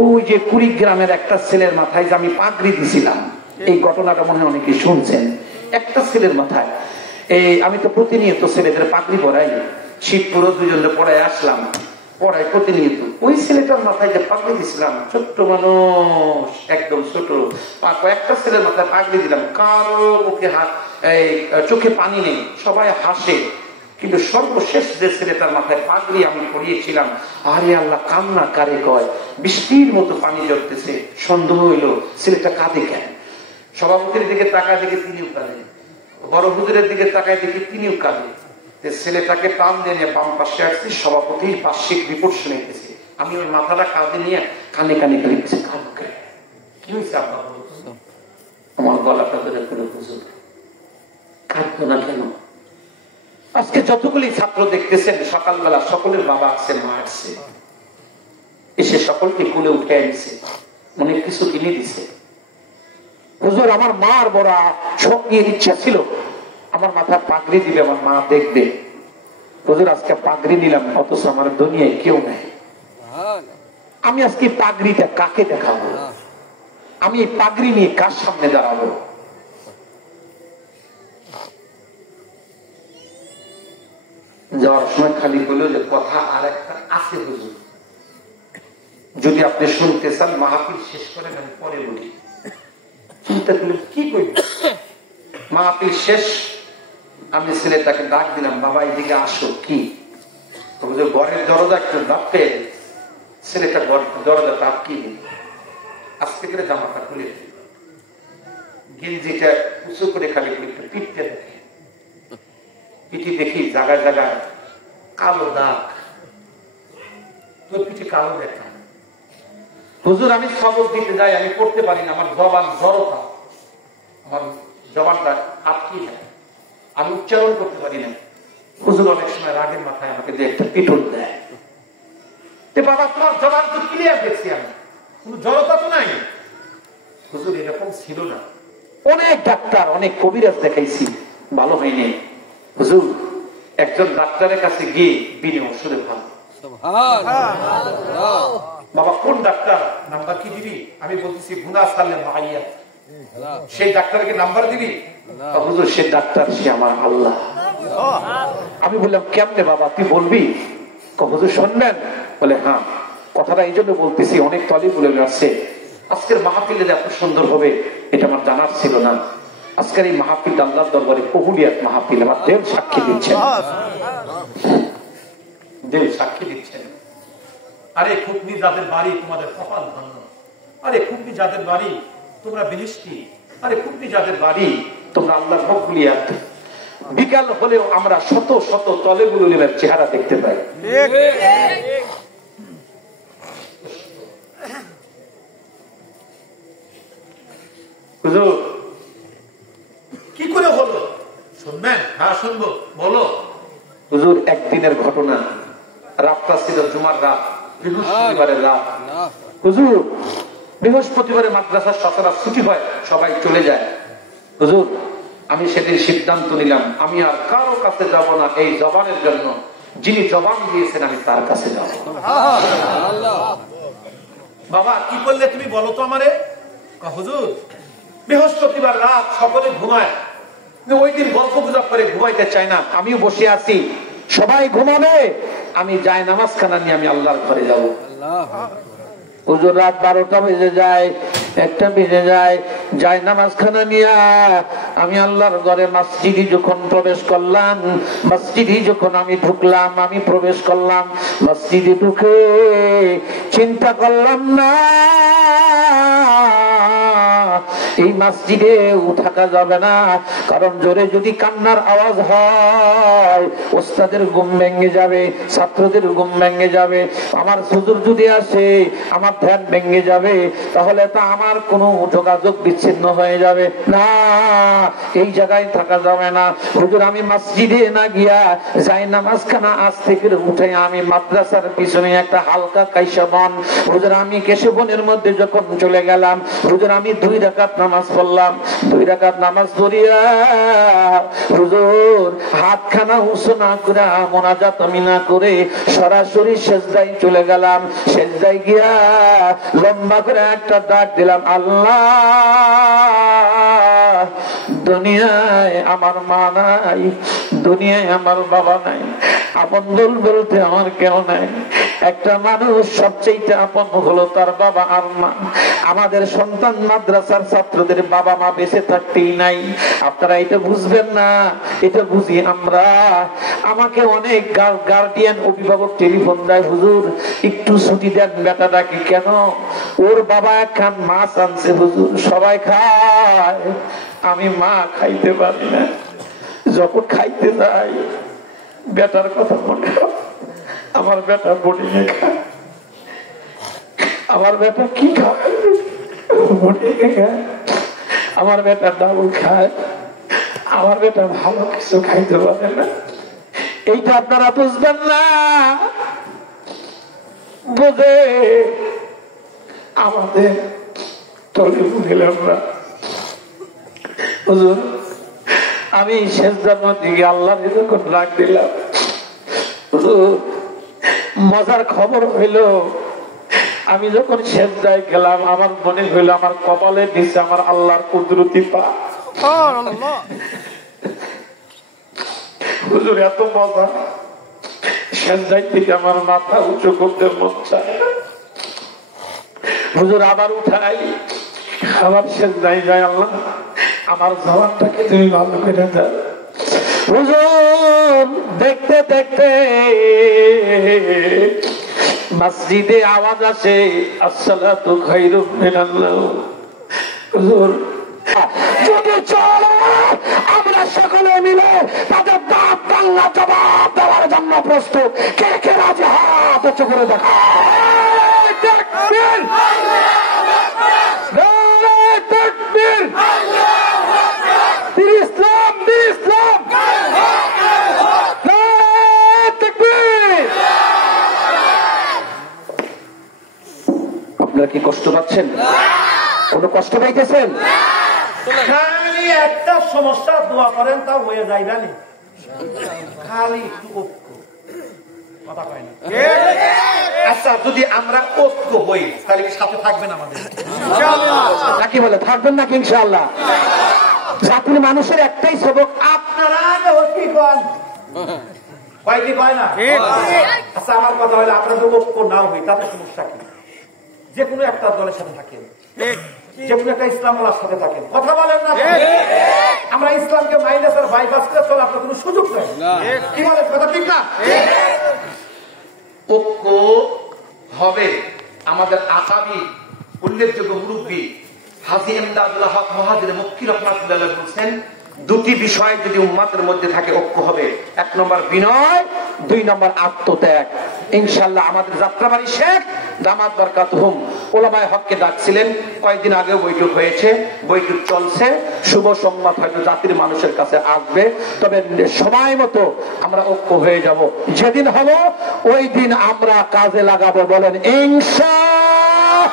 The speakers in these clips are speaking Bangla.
ওই যে কুড়িগ্রামের একটা ছেলের মাথায় যে আমি পাগড়ি দিছিলাম, এই ঘটনাটা মনে হয় অনেকে শুনছেন। একটা ছেলের মাথায় আমি তো প্রতিনিয়ত ছেলেদের পাগড়ি পরাই, শিবপুরও দুজনে পড়ায় আসলাম, পড়াই প্রতিনিয়ত। ওই ছেলেটার মাথায় যে পাগড়ি দিছিলাম, ছোট্ট মানুষ, একদম ছোট, একটা ছেলের মাথায় পাগড়ি দিলাম, কারো মুখে চোখে পানি নেই, সবাই হাসে। কিন্তু সর্বশেষ যে ছেলেটার মাথায় পাগড়ি আমি পরিয়েছিলাম, আরে আল্লাহ, কান্না কারে কয়, বৃষ্টির মতো পানি ঝরতেছে। সন্দেহ হইল ছেলেটা কাঁদে কেন। সভাপতির দিকে তাকায় দেখে তিনিও কাঁদে, বড় হুজুরের দিকে তাকায় দেখে তিনিও কাঁদে। ছেলেটাকে টান দিয়ে বাম পাশে আসছি, সভাপতির বার্ষিক রিপোর্ট শুনেছি। আমি ওর মাথাটা কাঁধে নিয়ে কানে কানে লিখেছি, কাঁদকে কি হয়েছে আব্বা, আমার গলাটা ধরে করে হুজুর কাঁদবো না কেন? আজকে যতগুলি ছাত্র দেখতেছেন সকালবেলা সকলের বাবা আসছে, মা আসছে, এসে সকলকে কোলে উঠে আনছে, অনেক কিছু কিনে দিছে। হুজুর আমার মার বড় শখের ইচ্ছা ছিল আমার মাথায় পাগড়ি দিবে, আমার মা দেখবে। হুজুর আজকে পাগড়ি নিলাম, অথচ আমার দুনিয়ায় কেউ নেই। আমি আজকে পাগড়িটা কাকে দেখাবো? আমি এই পাগড়ি নিয়ে কার সামনে দাঁড়াবো? যাওয়ার সময় খালি বলল যে কথা আর একটা আছে হুজুর, যদি আপনি শুনতে চান মাহফিল শেষ করেন, আমি পরে বলি। চিন্তা করলেন কি করি, মাহফিল শেষ। আমি ছেলেটাকে ডাক দিলাম, বাবা এদিকে আসো। কি ঘরের দরজা একটু ডাকতে, ছেলেটা দরজাটা আটকিয়ে দিল, আস্তে করে জামাটা খুলে দিল, গেঞ্জিটা উঁচু করে খালি একটু পিঠতে দেখে, পিঠে দেখি জায়গায় জায়গায় কালো দাগ, তোর পিঠে কালো দেখা। হুজুর আমি সবক দিতে যাই, আমি পড়তে পারি না, আমার জবান জড়তা, আমার জবানটা আটকিয়ে যায়, আমি উচ্চারণ করতে পারি না। হুজুর অনেক সময় রাগের মাথায় আমাকে যে একটা পিটন দেয়, বাবা তোমার জবান তো ক্লিয়ার দেখছি, আমি কোন জড়তা তো নাই। হুজুর এরকম ছিল না, অনেক ডাক্তার অনেক কবিরাজ দেখাইছি, ভালো হয়নি। হুজুর একজন ডাক্তারের কাছে গিয়ে বিনে ওষুধে ভালো। বাবা কোন ডাক্তার, নাম্বার কি দিবি? আমি বলতেছি গুনা সালে মাইয়া, সেই ডাক্তারকে নাম্বার দিবি? হুজুর সে ডাক্তার, সে আমার আল্লাহ। আমি বললাম কেমনে বাবা, তুই বলবি? হুজুর শুনবেন? বলে হ্যাঁ। কথাটা এই জন্য বলতেছি, অনেক তলে বলে আসছে, আজকের মাহফিলে এত সুন্দর হবে এটা আমার জানার ছিল না। আজকের এই মাহফিল আল্লাহর দরবারে কবুলিয়াত মাহফিল, আমার দেব সাক্ষী দিচ্ছেন, দেব সাক্ষী দিচ্ছেন। আরে খুবনি যাদের বাড়ি তোমাদের কপাল ভালো, আরে খুবনি যাদের বাড়ি তোমরা বেহেশতি, আরে খুবনি যাদের বাড়ি তোমরা আল্লাহর কবুলিয়াত। বিকাল হলেও আমরা শত শত তলেবুল উলিমের চেহারা দেখতে পাই। হুজুর কি করে হলো শুনবেন? হ্যাঁ শুনবো, বলো। হুজুর একদিনের ঘটনা, রাতটা ছিল জুমার রাত, বৃহস্পতিবারের রাত। হুজুর বৃহস্পতিবারে মাদ্রাসার সচরাচর ছুটি হয়, সবাই চলে যায়। হুজুর আমি সেদিন সিদ্ধান্ত নিলাম আমি আর কারো কাছে যাব না, এই জবানের জন্য যিনি জবান দিয়েছেন আমি তার কাছে যাব। বাবা কি করলে তুমি বলো তো আমারে? হুজুর বৃহস্পতিবার রাত সকলে ঘুমায়, ওই দিন গল্প গুজব করে ঘুমাইতে চায় না, আমিও বসে আছি, সবাই ঘুমাবে, আমি যাই নামাজ খানা নিয়ে আমি আল্লাহর ঘরে যাব। হুজুর রাত 12টা বেজে যায়, 1টা বেজে যায়, যাই নামাজ খানা নিয়ে আমি আল্লাহর ঘরে মসজিদে যখন প্রবেশ করলাম, মসজিদে যখন আমি ঢুকলাম, আমি প্রবেশ করলাম মসজিদে, ঢুকে চিন্তা করলাম না এই মসজিদে থাকা যাবে না, কারণ জোরে যদি কান্নার আওয়াজ হয় ওস্তাদের ঘুম ভেঙে যাবে, ছাত্রদের ঘুম ভেঙে যাবে, আমার হুজুর যদি আসে আমার ধ্যান ভেঙে যাবে, তাহলে তো আমার কোনো যোগাযোগ বিচ্ছিন্ন হয়ে যাবে না, এই জায়গায় থাকা যাবে না। হুজুর আমি মসজিদে না গিয়া যাই নামাজ খানা আজ থেকে উঠে আমি মাদ্রাসার পিছনে একটা হালকা কাইসা বন, হুজুর আমি কেশবনের মধ্যে যখন চলে গেলাম, হুজুর আমি 2 রাকাত নামাজ পড়লাম, 2 রাকাত নামাজ পড়িয়া হুজুর হাতখানা উঁচু না করে মোনাজাত আমি না করে সরাসরি সেজদায় চলে গেলাম। সেজদায় গিয়া লম্বা করে একটা ডাক দিলাম, আল্লাহ দুনিয়ায় আমার মা নাই, দুনিয়ায় আমার বাবা নাই, আপন বলতে আমার কেউ নাই। একটা মানুষ সবচেয়ে আপন হলো তার বাবা আর মা। আমাদের সন্তান মাদ্রাসার ছাত্রদের বাবা মা বেঁচে থাকতেই নাই। আপনারা এটা বুঝবেন না, এটা বুঝি আমরা। আমাকে অনেক গার্ডিয়ান অভিভাবক টেলিফোন দেয়, হুজুর একটু ছুটি দেন বেটাটাকে। কেন? ওর বাবা একখান মাছ আনছে হুজুর, সবাই খায়, আমি মা খাইতে পারি না। যখন খাইতে যাই বেটার কথা মনে হয়, আমার বেটা বোর্ডিংয়ে খায়, আমার বেটা কি খায়, বোর্ডিংয়ে খায়, আমার বেটা ডাবল খায়, আমার বেটা ভালো কিছু খাইতে পারে না। এইটা আপনারা বুঝবেন না, বুঝে আমাদের তলে বুঝলাম না। হুজুর আমি সেজদার মধ্যে গিয়ে আল্লাহর যখন ডাক দিলাম, মজার খবর হইল আমি যখন সেজদায় গেলাম আমার মনে হইল আমার কপালে নিচে আমার আল্লাহর কুদরতি পা। হুজুর এত মজা, সেজদায় থেকে আমার মাথা উঁচু করতে মন চায়। হুজুর আবার উঠাই, আবার সেজদায় যায়, আল্লাহ আমার জবানটাকে তুমি ভালো করে দাও। হুজুর দেখতে দেখতে মসজিদে আওয়াজ আসে, আসসালাতু খায়রুম মিনান নাওম। হুজুর যদি চলো আমরা সকলে মিলে তাদের দাঁত বাংলা জবাব দেওয়ার জন্য প্রস্তুত। কে কে রাজি? হাত উঁচু করে দেখা। তাকবীর, নারে তাকবীর, দিন ইসলাম, দিন ইসলাম, নারে তাকবীর। আপনারা কি কষ্ট পাচ্ছেন? কোন কষ্ট পাইতেছেন? খালি একটা সমস্যা, দোয়া করেন তা হয়ে যাইবে না, খালি একটু কথা কয় না। আচ্ছা যদি আমরা ঐক্য হই তাহলে কি সাথে থাকবেন আমাদের? নাকি বলে থাকবেন নাকি? ইনশাআল্লাহ। জাতির মানুষের একটাই সবক, আপনারা কি কন কয় কি কয় না? আচ্ছা আমার কথা হলে আপনাদের ঐক্য না হই তাতে সমস্যা কি? যে কোনো একটা দলের সাথে থাকেন, যে কোনো একটা ইসলামের সাথে থাকেন, কথা বলেন না? আমরা ইসলামকে মাইনাস আর বাইপাস করে চলে আপনার কোনো সুযোগ নেই। কি বলেন? কথা ঠিক না? ঐক্য হবে। আমাদের আকাবি উল্লেখযোগ্য মুরব্বী হাজী ইমদাদুল হক মুহাজির মক্কি রাহমাতুল্লাহ বলেছেন, 2টি বিষয় যদি উম্মতের মধ্যে থাকে ঐক্য হবে। 1 নম্বর বিনয়, 2 নম্বর আত্মত্যাগ। ইনশাআল্লাহ আমাদের যাত্রাবাড়ি শেখ দামাত বরকাতুহুম উলামায়ে হককে ডাকছিলেন, কয়েকদিন আগে বৈঠক হয়েছে, বৈঠক চলছে। শুভ সংবাদ হয়তো জাতির মানুষের কাছে আসবে, তবে সময় মতো আমরা ঐক্য হয়ে যাব। যেদিন হলো ওই দিন আমরা কাজে লাগাবো। বলেন ইনশাআল্লাহ,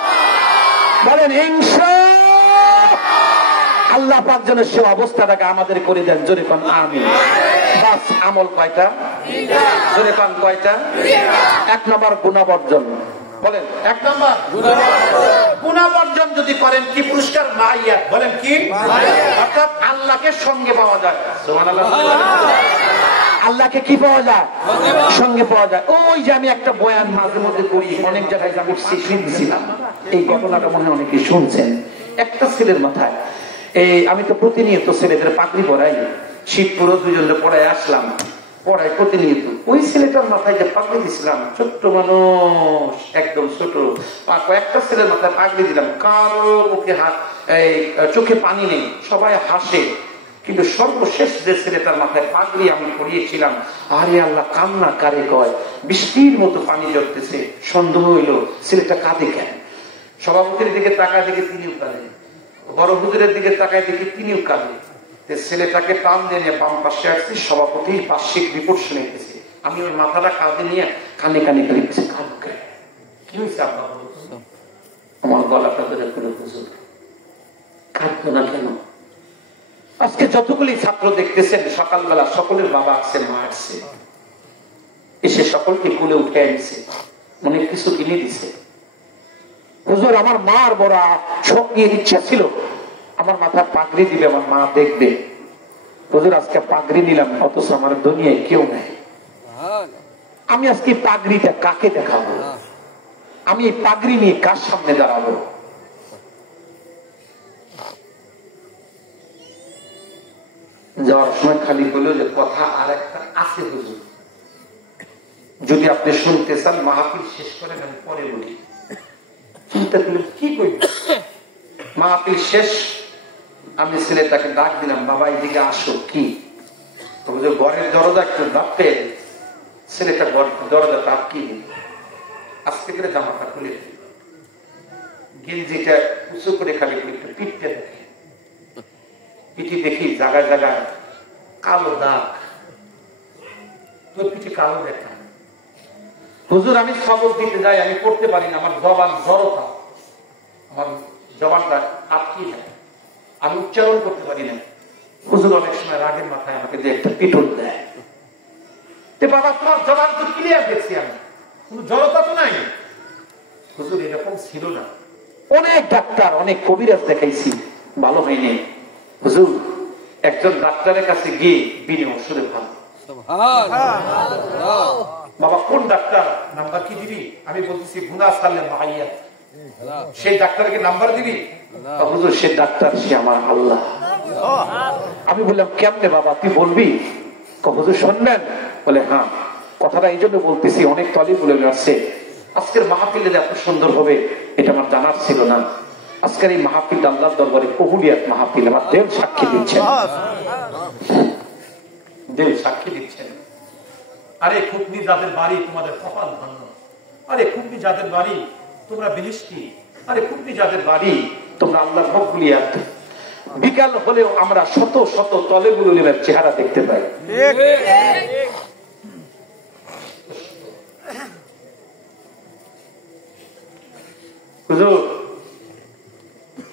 বলেন ইনশাআল্লাহ। আল্লাহ পাক যেন সে অবস্থাটাকে আমাদের করে দেন। জোরে কোন আমিন। বাস আমল কয়টা? জোরে কোন কয়টা? 1 নম্বর গুণাবর্জন। বলেন 1 নম্বর গুণাবর্জন যদি করেন কি পুরস্কার? মাইয়াত। বলেন কি? অর্থাৎ আল্লাহকে সঙ্গে পাওয়া যায়। সুবহানাল্লাহ। আল্লাহকে কি পাওয়া যায়? সঙ্গে পাওয়া যায়। ওই যে আমি একটা বয়ান মাঝে মধ্যে করি, অনেক জায়গায় আমি শিখিয়েছিলাম, এই ঘটনাটা মনে হয় অনেকে শুনছেন। একটা ছেলের মাথায় আমি তো প্রতিনিয়ত ছেলেদের পাগড়ি পরাই, শীত পুরো 2 জনে পড়ায় আসলাম, পড়াই প্রতিনিয়ত। ওই ছেলেটার মাথায় যে পাগড়ি দিছিলাম, ছোট্ট মানুষ, একদম ছোট, একটা ছেলের মাথায় পাগড়ি দিলাম, কারো মুখে চোখে পানি নেই, সবাই হাসে। কিন্তু সর্বশেষ যে ছেলেটার মাথায় পাগড়ি আমি পরিয়েছিলাম, আরে আল্লাহ, কান্না কারে কয়, বৃষ্টির মতো পানি ঝরতেছে। সন্দেহ হইল ছেলেটা কাঁদে কেন। সভাপতির দিকে তাকায় দেখে তিনিও কাঁদে, বড় হুজুরের দিকে তাকায় দেখে তিনিও কাঁদে। ছেলেটাকে টান দিয়ে বাম পাশে আসছি, সভাপতি বার্ষিক রিপোর্ট শুনেছি। আমি ওর মাথাটা কাঁধে নিয়ে কানে কানে করে কি হয়েছে আব্বা? আমার গলাটা ধরে করে হুজুর কাঁদবে থাকলো না কেন? আজকে যতগুলি ছাত্র দেখতেছেন সকালবেলা সকলের বাবা আসছে, মা আসছে, এসে সকলকে কোলে উঠে আনছে, অনেক কিছু কিনে দিছে। হুজুর আমার মার বড় শখের ইচ্ছা ছিল আমার মাথায় পাগড়ি দিবে, আমার মা দেখবে। হুজুর আজকে পাগড়ি নিলাম, অথচ আমার দুনিয়ায় কেউ নেই। আমি আজকে পাগড়িটা কাকে দেখাবো? আমি এই পাগড়ি নিয়ে কার সামনে দাঁড়াবো? যাওয়ার সময় খালি বলল যে কথা আর একটা আছে হুজুর, যদি আপনি শুনতে চান মাহফিল শেষ করেন, আমি পরে বলি। চিন্তা করলেন কি করব? মাহফিল শেষ, আমি ছেলেটাকে ডাক দিলাম, বাবা এদিকে আসো। কি? ঘরের দরজা একটু ডাকতে ছেলেটা দরজা আটকে দিল। আস্তে করে জামাটা খুলে দিল, গেঞ্জিটা উঁচু করে খালি একটু পিঠটা দেখে, পিঠে দেখি জায়গায় জায়গায় কালো দাগ। তোর পিঠে কালো দেখা। হুজুর আমি সবক দিতে যাই, আমি পড়তে পারি না, আমার জবান জড়তা, আমার জবানটা আটকে যায়, আমি উচ্চারণ করতে পারি না। হুজুর অনেক সময় রাগের মাথায় আমাকে যে একটা পিটন দেয়, বাবা তোমার জবান তো ক্লিয়ার দেখছি, আমি কোন জড়তা তো নাই। হুজুর এরকম ছিল না। অনেক ডাক্তার অনেক কবিরাজ দেখাইছি, ভালো হয়নি। হুজুর একজন ডাক্তারের কাছে গিয়ে বিনা ওষুধে ভালো। বাবা কোন ডাক্তার? নাম্বার কি দিবি? আমি বলতেছি গুনা সাল্লে মাইয়া, সেই ডাক্তারকে নাম্বার দিবি? হুজুর সে ডাক্তার, সে আমার আল্লাহ। আমি বললাম কেমনে বাবা তুই বলবি? হুজুর শুনলেন? বলে হ্যাঁ। কথাটা এই জন্য বলতেছি, অনেক তলিব বলে আসছে আজকের মাহফিলে এত সুন্দর হবে এটা আমার জানার ছিল না। আজকের এই মাহফিলটা আল্লাহর দরবারে কবুলিয়াত মাহফিল। আমার দেব সাক্ষী দিচ্ছেন, দেব সাক্ষী দিচ্ছেন। আরে খুবনি যাদের বাড়ি তোমাদের কপাল ধন্য, আরে খুবনি যাদের বাড়ি তোমরা বিলিষ্টি, আরে খুবনি যাদের বাড়ি তোমরা আল্লাহর কবুলিয়াত। বিকাল হলেও আমরা শত শত তলেবুল উলিমার চেহারা দেখতে পাই। হুজুর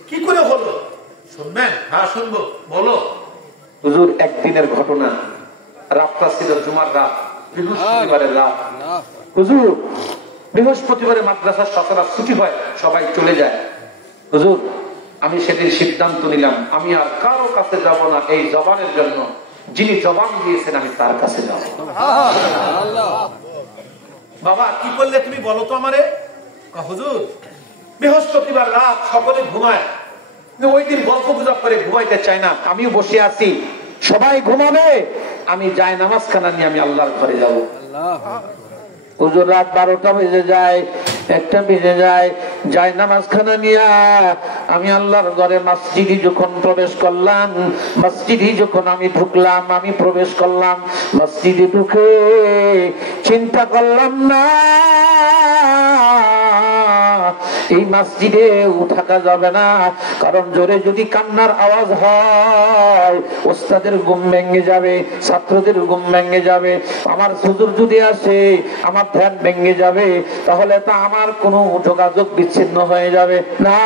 কি করে হলো শুনবেন? হ্যাঁ শুনবো, বলো। হুজুর একদিনের ঘটনা, রাতটা ছিল জুমার রাত, বৃহস্পতিবারের রাত। হুজুর বৃহস্পতিবারে মাদ্রাসার সকালে ছুটি হয়, সবাই চলে যায়। হুজুর আমি সেদিন সিদ্ধান্ত নিলাম আমি আর কারো কাছে যাব না, এই জবানের জন্য যিনি জবান দিয়েছেন আমি তার কাছে যাব। বাবা কি করলে তুমি বলো তো আমারে? হুজুর বৃহস্পতিবার রাত সকলে ঘুমায়, ওই দিন গল্প গুজব করে ঘুমাইতে চাই না, আমিও বসে আছি, সবাই ঘুমাবে, আমি যাই নামাজ খানা নিয়ে আমি আল্লাহর ঘরে যাব। হুজুর রাত 12টা বেজে যায়, 1টা বেজে যায়, যাই নামাজ খানা নিয়ে আমি আল্লাহর ঘরে মসজিদে যখন প্রবেশ করলাম, মসজিদে যখন আমি ঢুকলাম, আমি প্রবেশ করলাম মসজিদে, ঢুকে চিন্তা করলাম না এই মসজিদে থাকা যাবে না, কারণ জোরে যদি কান্নার আওয়াজ হয় ওস্তাদের ঘুম ভেঙে যাবে, ছাত্রদের ঘুম ভেঙে যাবে, আমার হুজুর যদি আসে আমার ধ্যান ভেঙে যাবে, তাহলে তা আমার কোনো যোগাযোগ বিচ্ছিন্ন হয়ে যাবে না,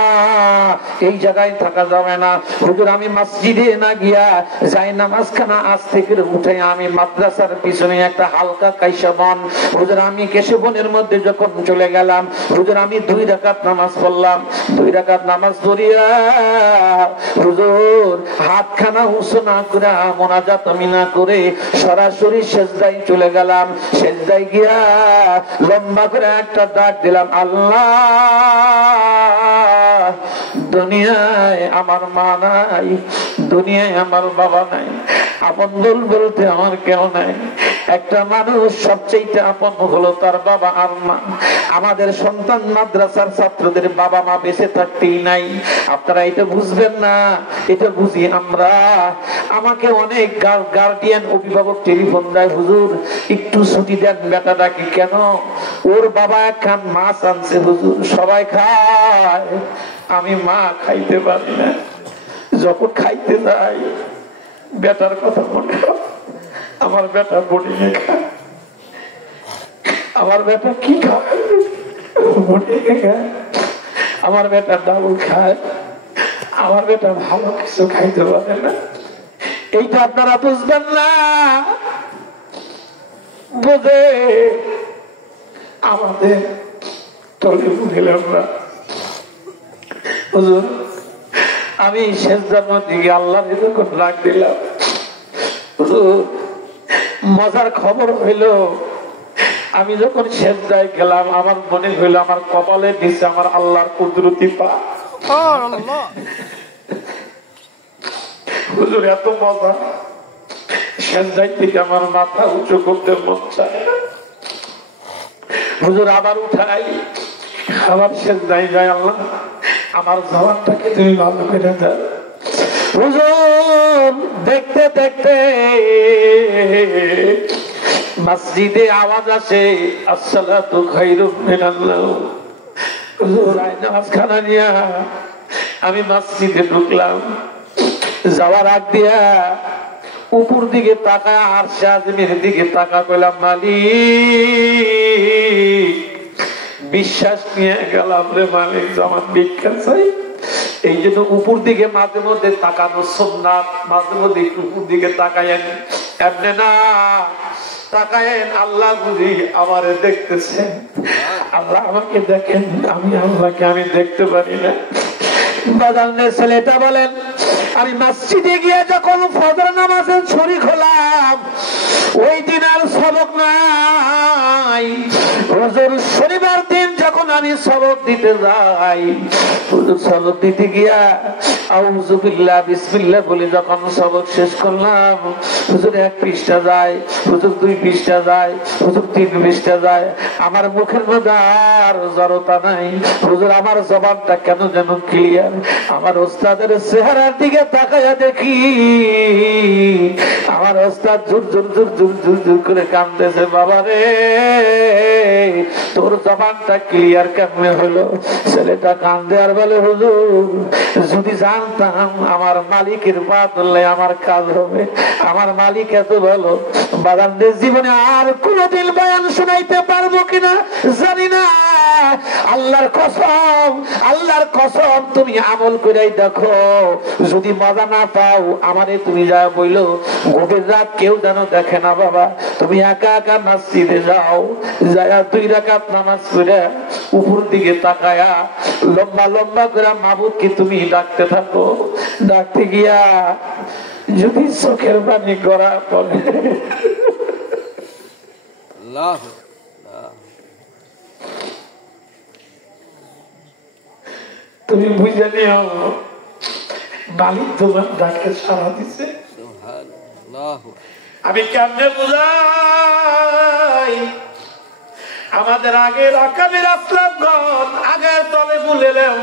এই জায়গায় থাকা যাবে না। হুজুর আমি মসজিদে না গিয়া যাই নামাজ খানা আজ থেকে উঠে আমি মাদ্রাসার পিছনে একটা হালকা কাইসা বন, হুজুর আমি কেশবনের মধ্যে যখন চলে গেলাম, হুজুর আমি 2 রাকাত নামাজ পড়লাম, 2 রাকাত নামাজ পড়িয়া হুজুর হাতখানা উঁচু না করে মোনাজাত আমি না করে সরাসরি সেজদায় চলে গেলাম। সেজদায় গিয়া লম্বা করে একটা ডাক দিলাম, আল্লাহ দুনিয়ায় আমার মা নাই, দুনিয়ায় আমার বাবা নাই, আপন বলতে আমার কেউ নাই, একটা মানুষ সবচেয়ে আপন হলো তার বাবা আর মা। আমাদের সন্তান মাদ্রাসার ছাত্রদের বাবা মা বেঁচে থাকতেই নাই, আপনারা এটা বুঝবেন না, এটা বুঝি আমরা। আমাকে অনেক গার্ডিয়ান অভিভাবক টেলিফোন দেয়, হুজুর একটু ছুটি দেন বেটাটাকে, কেন? ওর বাবা একখান মাছ আনছে হুজুর, সবাই খায়, আমি মা খাইতে পারি না, যখন খাইতে যাই বেটার কথা মনে হয়, আমার বেটা বডি খায়, আমার বেটা কি খায়, বডি খায়, আমার বেটা ডাউল খায়, আমার বেটা ভালো কিছু খাইতে পারে না, এইটা আপনারা বুঝবেন না। বুঝে আমাদের তলে বুঝলাম না। হুজুর আমি সেজদার মধ্যে গিয়ে আল্লাহর যখন ডাক দিলাম, হুজুর মজার খবর হইল, আমি যখন সেজদায় গেলাম আমার মনে হইল আমার কপালে নিচে আমার আল্লাহর কুদরতি পা। হুজুর এত মজা, সেজদায় থেকে আমার মাথা উঁচু করতে মন চায় না। হুজুর আবার উঠাই, আবার সেজদায় যায়, আল্লাহ আমার জবানটাকে তুমি ভালো করে দাও। হুজুর দেখতে দেখতে মসজিদে আওয়াজ আসে, আসসালাতু খায়রুম মিনান নাওম। হুজুর নামাজ খানা নিয়া আমি মসজিদে ঢুকলাম। যাওয়ার আগ দিয়া উপর দিকে তাকায় আরশে আযমের দিকে তাকা কইলাম, মালিক বিশ্বাস নিয়ে গেলাম রে মালিক, আমার ভিক্ষা চাই। এই জন্য উপর দিকে মাঝে মধ্যে তাকানো সুন্নাত, মাঝে মধ্যে উপর দিকে তাকায়েন, এমনি না তাকায়েন। আল্লাহ বুঝি আমারে দেখতেছেন, আল্লাহ আমাকে দেখেন, আমি আল্লাহকে আমি দেখতে পারি না। বাজানের ছেলেটা বলেন, আমি মসজিদে গিয়ে যখন ফজর নামাজের শরীক হলাম, ওই দিন আর সবক নাই। হুজুর শনিবার দিন যখন আমি সবক দিতে যাই, হুজুর সবক দিতে গিয়া আউযু বিল্লাহ বিসমিল্লাহ বলে যখন সবক শেষ করলাম, হুজুর 1 পৃষ্ঠা যায়, হুজুর 2 পৃষ্ঠা যায়, হুজুর 3 পৃষ্ঠা যায়। আমার মুখের মধ্যে আর জড়তা নাই। হুজুর আমার জবানটা কেন যেন ক্লিয়ার। আমার ওস্তাদের চেহারার দিকে তাকায়া দেখি আমার ওস্তাদ জোর জোর জোর জোর জোর জোর করে কাঁদতেছে, বাবা রে তোর জবানটা ক্লিয়ার কেমনে হলো? ছেলেটা কান্দে আর বলে, হুজুর যদি জানতাম আমার মালিকের পা ধরলে আমার কাজ হবে, আমার মালিক এত ভালো, বাগানদের জীবনে আর কোনদিন বয়ান শোনাইতে পারবো কিনা জানি না। আল্লাহর কসম, আল্লাহর কসম, তুমি আমল করে দেখো, যদি মজা না পাও আমারে তুমি যা বইলো গভীর রাত কেউ যেন দেখে না বাবা, তুমি একা একা মসজিদে যাও, যায়া 2 রাকাত নামাজ পড়ে উপর দিকে তাকায়া লম্বা লম্বা করে মাবুদকে তুমি ডাকতে থাকো। ডাকতে গিয়া যদি চোখের পানি গড়া পড়ে, তুমি বুঝে নিও মালিক তোমার ডাকে সাড়া দিছে। আমি কেমনে বুঝাই? আমাদের আগের আকাবির আসলামগণ, আগের তলে বুলেলেন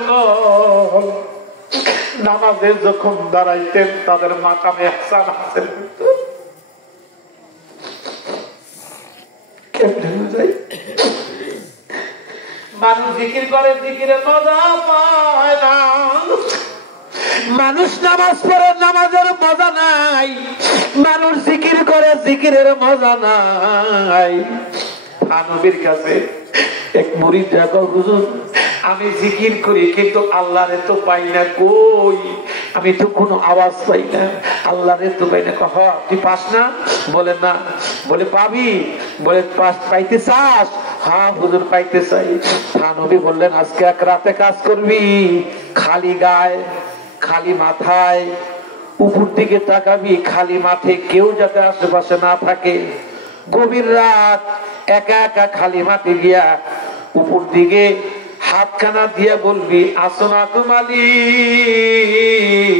নামাজে যখন দাঁড়াইতেন তাদের মাকামে ইহসান হাসিল হইত। কেমনে বুঝাই? মানুষ জিকির করে, জিকিরের মজা পায় না। মানুষ নামাজ পড়ে, নামাজের মজা নাই। মানুষ জিকির করে, জিকিরের মজা নাই। নবীর কাছে এক মুরিদ দেখো, হুজুর আমি জিকির করি কিন্তু আল্লাহরে তো পাই না, কই আমি তো কোনো আওয়াজ পাই না, আল্লাহরে তো পাই না। তুই পাস না? বলে না। বলে পাবি? বলে পাইতে চাস? হ্যাঁ হুজুর পাইতে চাই। নবী বললেন, আজকে 1 রাতে কাজ করবি, খালি গায়ে খালি মাথায় উপর দিকে তাকাবি, খালি মাঠে, কেউ যাতে আশেপাশে না থাকে। গভীর রাত একা একা খালি মাঠে গিয়া উপর দিকে হাতখানা দিয়া বলবি, আসো না তো মালিক,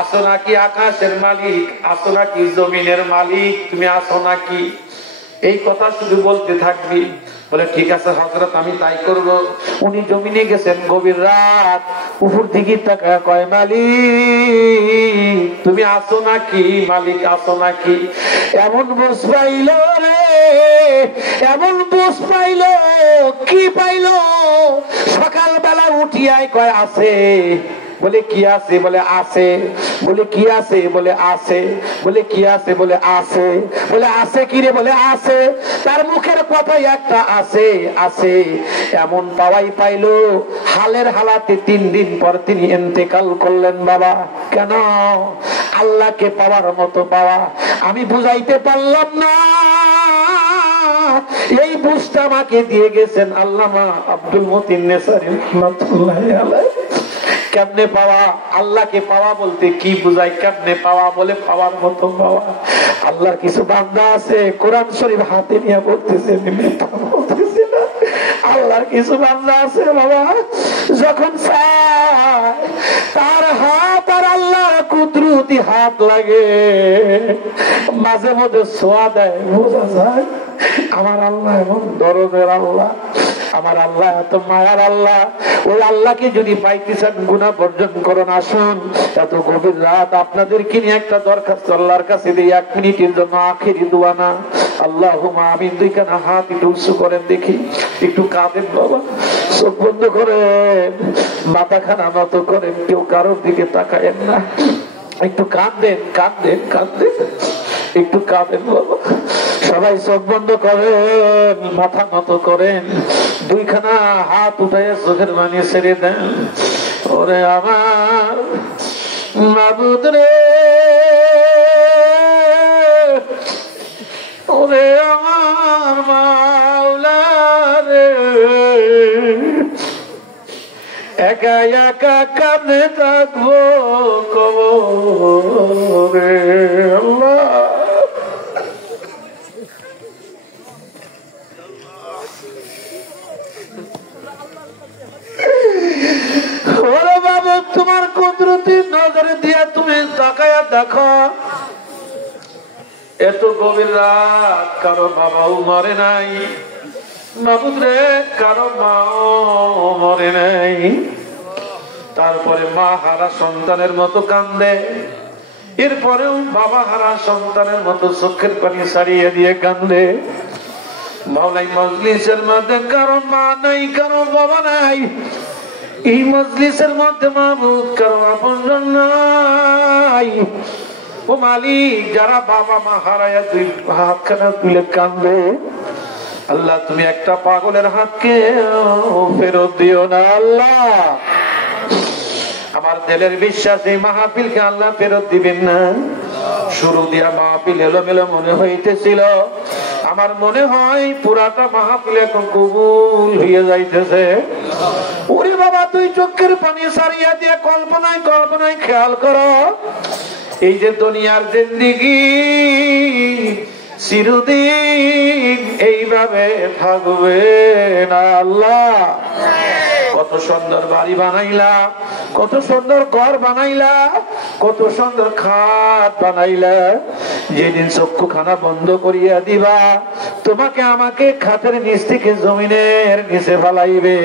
আসো নাকি আকাশের মালিক, আসো নাকি জমিনের মালিক, তুমি আসো নাকি? এই কথা শুধু বলতে থাকবি। বলে ঠিক আছে হযরত, আমি তাই করব। উনি জমিনে গেছেন, গভীর রাত, উপর দিকে তাকায় কয়, মালিক তুমি আসো নাকি, মালিক আসো নাকি? এমন বুঝ পাইল রে, এমন বুঝ পাইল, কি পাইল? সকালবেলা উঠিয়াই কয় আছে, বলে কি আছে? বলে আছে। বলে কি আছে? বলে আছে। বলে কি আছে? বলে আছে। বলে আছে কি রে? বলে আছে। তার মুখের কথাই একটা আছে আছে। এমন পাওয়াই পাইলো, হালের হালাতে 3 দিন পর তিনি ইন্তেকাল করলেন। বাবা কেন? আল্লাহকে পাওয়ার মতো পাওয়া আমি বুঝাইতে পারলাম না। এই বুঝটা আমাকে দিয়ে গেছেন আল্লামা আব্দুল মতিন নেসারী রাহমাতুল্লাহি আলাইহি। কেমনে পাওয়া? আল্লাহকে পাওয়া বলতে কি বুঝায়? কেমনে পাওয়া? বলে পাওয়ার মতো পাওয়া। আল্লাহর কিছু বান্দা আছে কোরআন শরীফ হাতে নিয়ে বলতেছে, বলতেছে না। আল্লাহর কিছু বান্দা আছে বাবা, যখন চায় তার হাত আর আল্লাহর কুদরতি হাত লাগে, মাঝে মধ্যে ছোঁয়া দেয়, বোঝা যায় আমার আল্লাহ এমন দরদের আল্লাহ, আমার আল্লাহ এত মায়ার আল্লাহ। ওই আল্লাহকে যদি পাইতে চান গুনাহ বর্জন করুন। আসুন এত গভীর রাত আপনাদেরকে নিয়ে একটা দরখাস্ত আল্লাহর কাছে দিই, 1 মিনিটের জন্য আখেরি দোয়া না। আল্লাহুম্মা আমিন। 2 খানা হাত একটু উঁচু করেন দেখি, একটু কাঁদেন বাবা, চোখ বন্ধ করেন, মাথা খানা নত করেন, কেউ কারোর দিকে তাকায়েন না, একটু কাঁদেন কাঁদেন কাঁদেন, একটু কাঁদেন বাবা। সবাই চোখ বন্ধ করেন, মাথা নত করেন, 2 খানা হাত উঠায় চোখের পানি ছেড়ে দেন। ওরে আমার মাবুদ রে, ওরে আমার মাওলা রে, একা একা কাঁদে থাকবো কবরে। আল্লাহ ওরে বাবু, তোমার কুদরতি নজরে দিয়া তুমি তাকায়া দেখো, এত গভীর রাত কারো বাবাও মরে নাই, মাবুদ রে কারো মাও মরে নাই, তারপরে মা হারা সন্তানের মতো কান্দে, এরপরেও বাবা হারা সন্তানের মতো চোখের পানি ছাড়িয়ে দিয়ে কান্দে। মাওলাই মজলিসের মধ্যে কারো মা নাই, কারো বাবা নাই, এই মজলিসের মধ্যে মাবুদ কারো আপনজন নাই। ও মালিক, যারা বাবা মা হারায়া 2 হাতখানা তুলে কান্দে, আল্লাহ তুমি একটা পাগলের হাতকে ফেরত দিও না। আল্লাহ আমার দিলের বিশ্বাস এই মাহফিলকে আল্লাহ ফেরত দিবেন না। শুরু দিয়া মাহফিল এলোমেলো মনে হইতেছিল, আমার মনে হয় পুরাটা মাহফিল এখন কবুল হয়ে যাইতেছে। ওরে বাবা, তুই চোখের পানি সারিয়া দিয়ে কল্পনায় কল্পনায় খেয়াল করো, এই যে দুনিয়ার জিন্দেগি চিরদিন এইভাবে থাকবে না। আল্লাহ কত সুন্দর বাড়ি বানাইলা, কত সুন্দর ঘর বানাইলা, কত সুন্দর খাট বানাইলা, যেদিন চক্ষু খানা বন্ধ করিয়া দিবা, তোমাকে আমাকে খাটের নিচ থেকে জমিনের নিচে ফেলাইবে,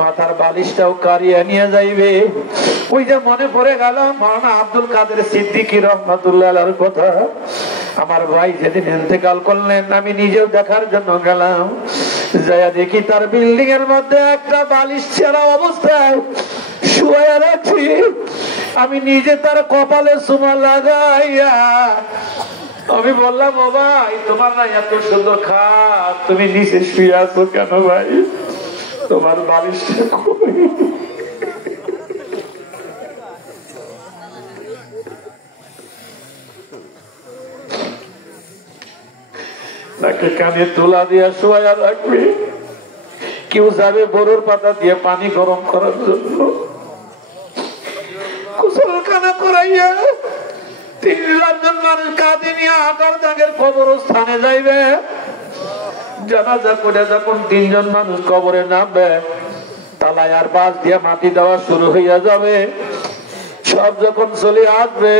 মাথার বালিশটাও কারিয়া নিয়ে যাইবে। ওই যে মনে পড়ে গেল মাওলানা আব্দুল কাদের সিদ্দিকী রাহমাতুল্লাহ আলাইহির কথা। আমার ভাই যেদিন ইন্তেকাল করলেন, আমি নিজেও দেখার জন্য গেলাম, যাইয়া দেখি তার বিল্ডিং এর মধ্যে একটা বালিশ ছেঁড়া অবস্থায় শুয়ে রাখছি। আমি নিজে তার কপালে চুমা লাগাইয়া আমি বললাম, ও ভাই, তোমার না এত সুন্দর খাট, তুমি নিচে শুয়ে আছো কেন ভাই? তোমার বালিশটা কই? তাকে কানে তোলা দিয়া শোয়া রাখবে, কেউ যাবে বড়র পাতা দিয়ে পানি গরম করার জন্য, গোসলখানা করাইয়া 3 জন মানুষ কাঁধে নিয়ে 18 দাগের কবরস্থানে যাইবে। জানাজা করে যখন 3 জন মানুষ কবরে নামবে, তালায় আর বাঁশ দিয়ে মাটি দেওয়া শুরু হইয়া যাবে। সব যখন চলে আসবে,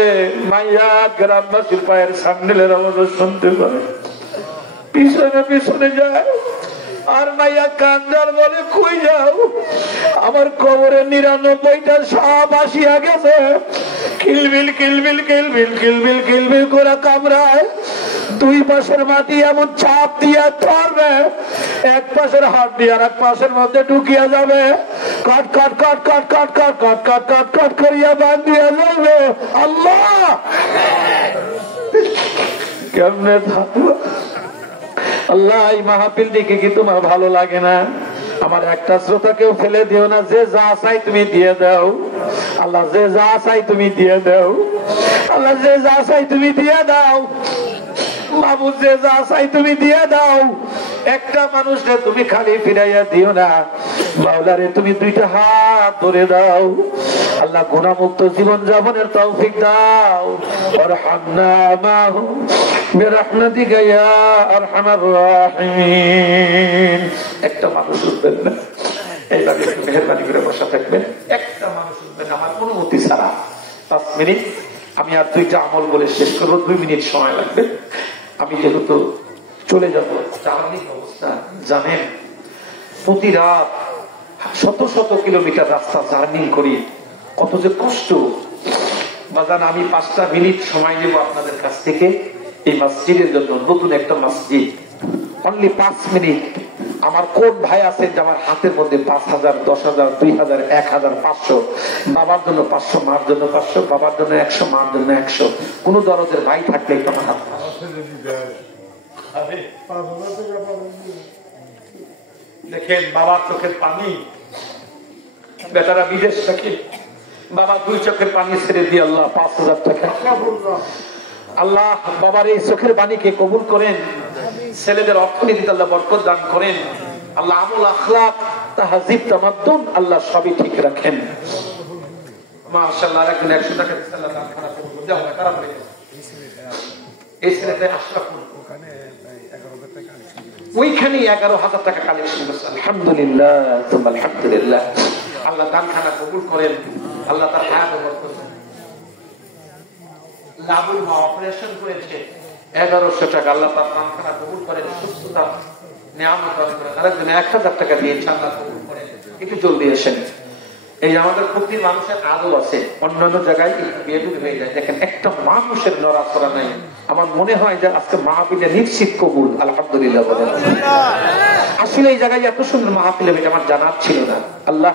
মাইয়া গ্রামবাসীর পায়ের স্যান্ডেলের আওয়াজ শুনতে পারে, পিছনে পিছনে যায়, আর মাইয়া কান্দার বলে, কই যাও? আমার কবরে 99টা সাপ আসিয়া গেছে, কিলবিল কিলবিল কিলবিল কিলবিল কিলবিল করে কামড়ায়, 2 পাশের মাটি এমন চাপ দিয়া ধরবে, 1 পাশের হাত দিয়ে আর 1 পাশের মধ্যে ঢুকিয়া যাবে, কট কট কট কট কট কট কট কট কট কট করিয়া বান্ধিয়া যাবে আল্লাহ কেমনে থাকবো আল্লাহ। এই মাহফিল দেখে কি তোমার ভালো লাগে না? আমার একটা শ্রোতাকেও ফেলে দিও না। যে যা চাই তুমি দিয়ে দাও আল্লাহ, যে যা চাই তুমি দিয়ে দাও আল্লাহ, যে যা চাই তুমি দিয়ে দাও মাহবুব, যে যা চাই তুমি দিয়ে দাও। একটা মানুষকে তুমি খালি ফিরাইয়া দিও না মাওলারে, তুমি দুইটা হাত ধরে দাও আল্লাহ, গুনাহমুক্ত জীবন যাপনের তৌফিক দাও। আরহামনা মাহুম বিরহমাতিকা ইয়া আরহামার রাহিমিন। একটা মানুষ উঠবেন না, এইভাবে একটু মেহেরবানি করে বসা থাকবেন। একটা মানুষ উঠবেন আমার অনুমতি ছাড়া। 5 মিনিট আমি আর দুইটা আমল বলে শেষ করবো, 2 মিনিট সময় লাগবে। আমি যেহেতু চলে যাবো, জার্নির অবস্থা জানেন, প্রতি রাত শত শত কিলোমিটার রাস্তা জার্নি করি, কত যে কষ্ট বাজান। আমি 5টা মিনিট সময় নেব আপনাদের কাছ থেকে এই মসজিদের জন্য, নতুন একটা মসজিদ, অনলি 5 মিনিট। আমার কোন ভাই আছেন যে আমার হাতের মধ্যে 5,000, 10,000, 2,000, 1,000, 500, বাবার জন্য 500, মার জন্য 500, বাবার জন্য 100, মার জন্য 100, কোন দরদের ভাই থাকলে তোমার হাত দেখেন। বাবার চোখের পানি, বেটারা বিদেশ থেকে বাবা 2 চোখের পানি ছেড়ে দিয়ে আল্লাহ 5,000 টাকা। আল্লাহ বাবার এই চোখের পানিকে কবুল করেন, ছেলেদের অর্থনীতিতে আল্লাহ বরকত দান করেন, আল্লাহ আমল আখলাক তাহজিব তামাদ্দুন আল্লাহ সবই ঠিক রাখেন। মাশাআল্লাহ। একজন 100 টাকা আল্লাহ দান খারাপ করে দাও না, খারাপ হয়ে গেছে। এই ছেলেটা আশরাফুল ওখানে 11,000 টাকা, ওইখানে 11,000 টাকা কালেকশন করেছে। আলহামদুলিল্লাহ সুবহান আলহামদুলিল্লাহ। আল্লাহ দান খানা কবুল করেন, আল্লাহ তার হায়াত বরকত দেন। লাভুল মা অপারেশন করেছে, 1100 টাকা, আল্লাহ তার দান খানা কবুল করেন, সুস্থতা নিয়ামত দান করেন। আরেকজন 1,000 টাকা দিয়েছে, আল্লাহ কবুল করেন। একটু জলদি আসেন। এই আমাদের প্রতি মানুষের আদব আছে, অন্যান্য জায়গায় বেদুর হয়ে যায়। দেখেন একটা মানুষের নড়াচড়া নাই। আমার মনে হয় যে আজকে মাহফিলে নিশ্চিত কবুল, আলহামদুলিল্লাহ বলেন। আসলে এই জায়গায় এত সুন্দর মাহফিল হবে আমার জানা ছিল না। আল্লাহ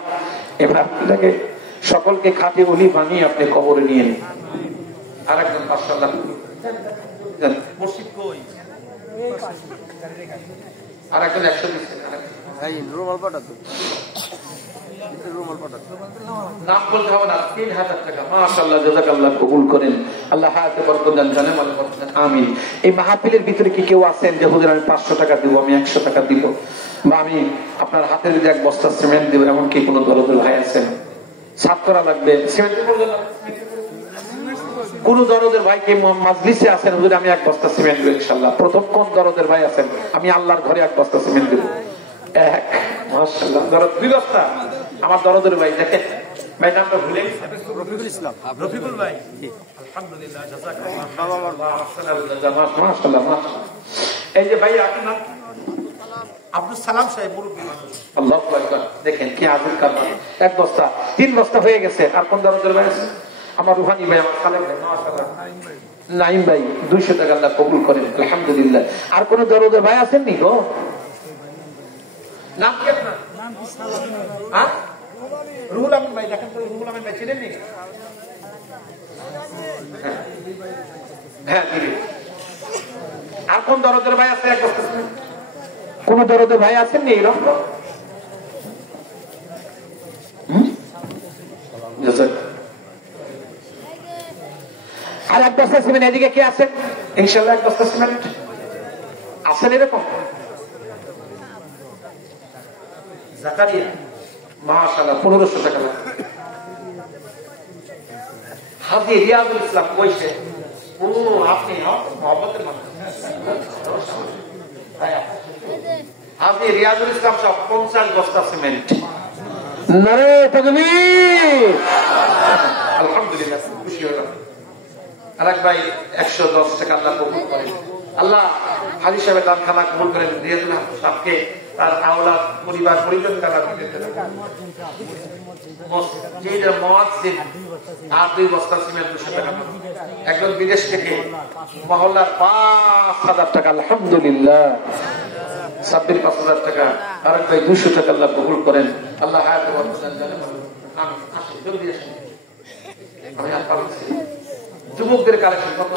এবার আপনাকে সকলকে খাঁটি ওলি বানিয়ে আপনি কবরে নিয়ে নিন। আরেকজন 500 লাখ মসজিদ কই, আরেকজন 100 দিচ্ছেন, নাম বলতে হবে না, 3,000 টাকা। মাশাআল্লাহ, জাযাকাল্লাহ, কবুল করেন, আল্লাহ হায়াতে বরকত দেন, জানে মনে করতেন, আমিন। এই মাহফিলের ভিতরে কি কেউ আছেন যে হুজুর আমি 500 টাকা দিব, আমি 100 টাকা দিব, বা আমি আপনার হাতে যদি 1 বস্তা সিমেন্ট দিব, এমন কি কোনো দরদের ভাই আছেন? সাত করা লাগবে সিমেন্টের প্রয়োজন, কোন দরদের ভাই কি মাজলিসে আছেন? হুজুর আমি 1 বস্তা সিমেন্ট দিব ইনশাআল্লাহ। প্রথম কোন দরদের ভাই আছেন? আমি আল্লাহর ঘরে 1 বস্তা সিমেন্ট দিব। 1 মাশাআল্লাহ, দরদ 2 বস্তা। আমার দরদের ভাই দেখেন, ভাই নামটা ভুলে গেছি, রফিকুল ইসলাম, রফিকুল ভাই, আলহামদুলিল্লাহ, জাযাকাল্লাহ, মাশাআল্লাহ মাশাআল্লাহ। এই যে ভাই আপনার নাম আব্দুল সালাম সাহেব, মুরব্বি মানুষ, আল্লাহু আকবার। দেখেন কি আজব কাজ, 1 বস্তা 3 বস্তা হয়ে গেছে। আর কোন দরদের ভাই আছে? আমার রুহানি ভাই, আমার সালেম ভাই, মাশাআল্লাহ, নাইম ভাই 200 টাকা আল্লাহ কবুল করেন, আলহামদুলিল্লাহ। আর কোন দরদের ভাই আছেন নি গো? নাম কি আপনার? নাম কি সালাম? হ্যাঁ, রুহুল আমিন ভাই, দেখেন তো রুহুল আমিন ভাই চিনেন নি? হ্যাঁ, আর কোন দরদের ভাই আছে? 1 বস্তা কোন দরদের ভাই আছেন নি এরকম? আর 1 বস্তা সিমেন্ট এদিকে কে আছেন? ইনশাআল্লাহ 1 বস্তা সিমেন্ট আছেন এরকম? জাকারিয়া, মাশাআল্লাহ, 1500 টাকা। হাজী রিয়াজুল ইসলাম কইছে, ও আপনি মহব্বতের মানুষ। হাজী রিয়াজুল ইসলাম সব 50 বস্তা সিমেন্ট। নারে তাকবীর, আলহামদুলিল্লাহ, খুশি হলাম। আরেক ভাই 110 টাকা আল্লাহ কবুল করেন, আল্লাহ হাজী সাহেবের দান খানা কবুল করেন, রিয়াজুল সাহেবকে তার আওলাদ পরিবার পরিজন তারা দিতে দেন। মসজিদের মুয়াজ্জিন আর 2 বস্তা সিমেন্ট 200 টাকা। একজন বিদেশ থেকে মহল্লার 5,000 টাকা, আলহামদুলিল্লাহ। সাব্বির 5,000 টাকা, আর এক ভাই 200 টাকা আল্লাহ কবুল করেন। আল্লাহ হায়াত ও বরকত দান করেন। আমিন। আসেন, জলদি আসেন। আমি আর পারছি। যুবকদের কালেকশন কত?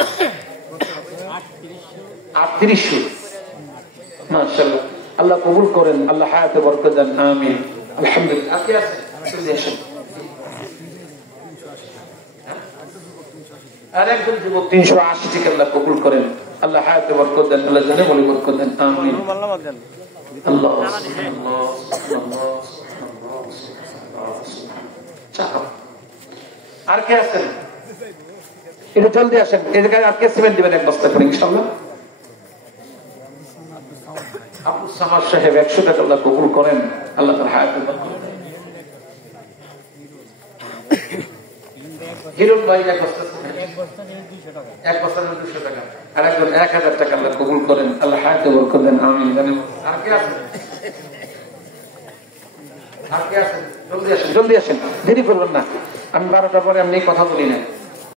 3800। মাশাআল্লাহ, আল্লাহ কবুল করেন। আল্লাহ হায়াত ও বরকত দান। আমিন। আলহামদুলিল্লাহ। আর কি আছে? জলদি আসেন। আর একজন যুবক 380 টাকা আল্লাহ কবুল করেন। আল্লাহ হায়াত ও বরকত দেন। আল্লাহ জানে বলে বরকত দেন। আমিন। আল্লাহ আর কে আছেন? একটু জলদি আসেন। এই জায়গায় আর কে সিমেন্ট দিবেন? 1 বস্তা করে ইনশাআল্লাহ। আবু সামাদ সাহেব 100 টাকা আল্লাহ কবুল করেন। আল্লাহ তার হায়াত ও বরকত দেন। হিরণ ভাই 1 বস্তা সিমেন্ট, 1 বস্তা 200 টাকা। আর একজন 1000 টাকা আল্লাহ কবুল করেন। আল্লাহ হায়াত ও বরকত দেন। আমিন। আর কে আছেন? আর কে আছেন? জলদি আসেন, জলদি আসেন, দেরি করবেন না। আমি 12টার পরে এমনি কথা বলি না।